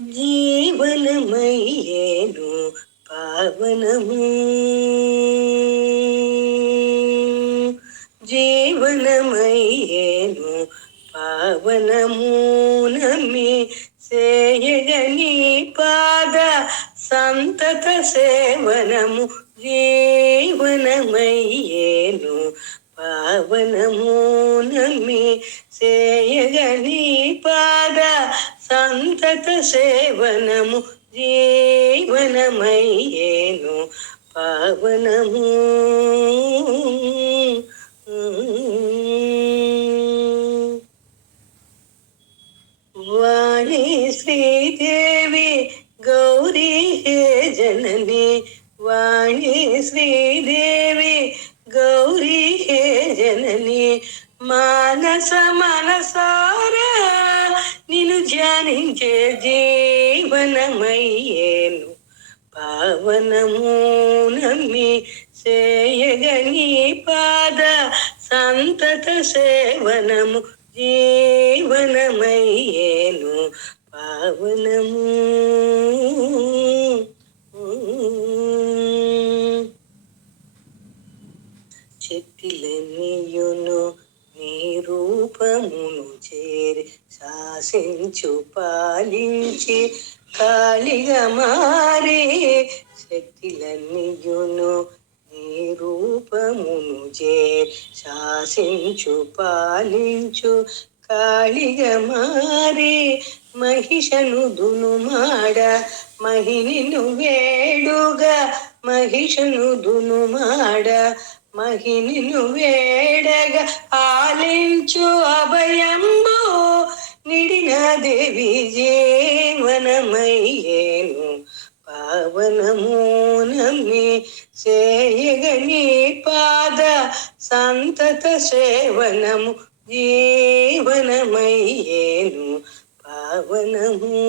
జీవనమయ్యేను పావనము, జీవనమయ్యేను పావనము. నమ్మి సేయగని పాద సంతత సేవనము, జీవనమయ్యేను పావనము. నమ్మి సేయగని పాద సంతత సేవనము, జీవనమయ్యేను పావనము. వాణి శ్రీదేవి గౌరీ హే జనని, వాణి శ్రీదేవి గౌరీ హే జనని. మానస మనసారా నిన్ను ధ్యానించే జీవనమయ్యేను పావనము. నమ్మి సేయగని పాద సంతత సేవనము, జీవనమయ్యేను పావనము. చెట్టిలన్నీయును నీ రూపమును చేరి శాసించు పాలించి కాళిగా మారి, శక్తులన్నీయును నీ రూపమును చేరి శాసించు పాలించు కాళిగా మారి, మహిషను దునుమాడ మహినిను వేడుగా, మహిషను దునుమాడ మహినిను వేడగా ఆలించు అభయంబు నిడిన దేవి, జీవనమయ్యేను పావనము. నమ్మి సేయగని పాద సంతత సేవనము, జీవనమయ్యేను పావనము.